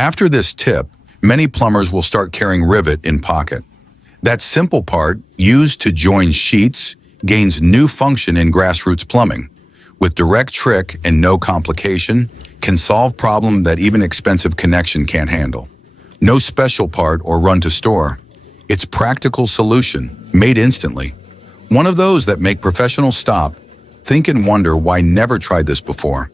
After this tip, many plumbers will start carrying Rivet in pocket. That simple part, used to join sheets, gains new function in grassroots plumbing. With direct trick and no complication, can solve problem that even expensive connection can't handle. No special part or run to store. It's practical solution, made instantly. One of those that make professionals stop, think and wonder why never tried this before.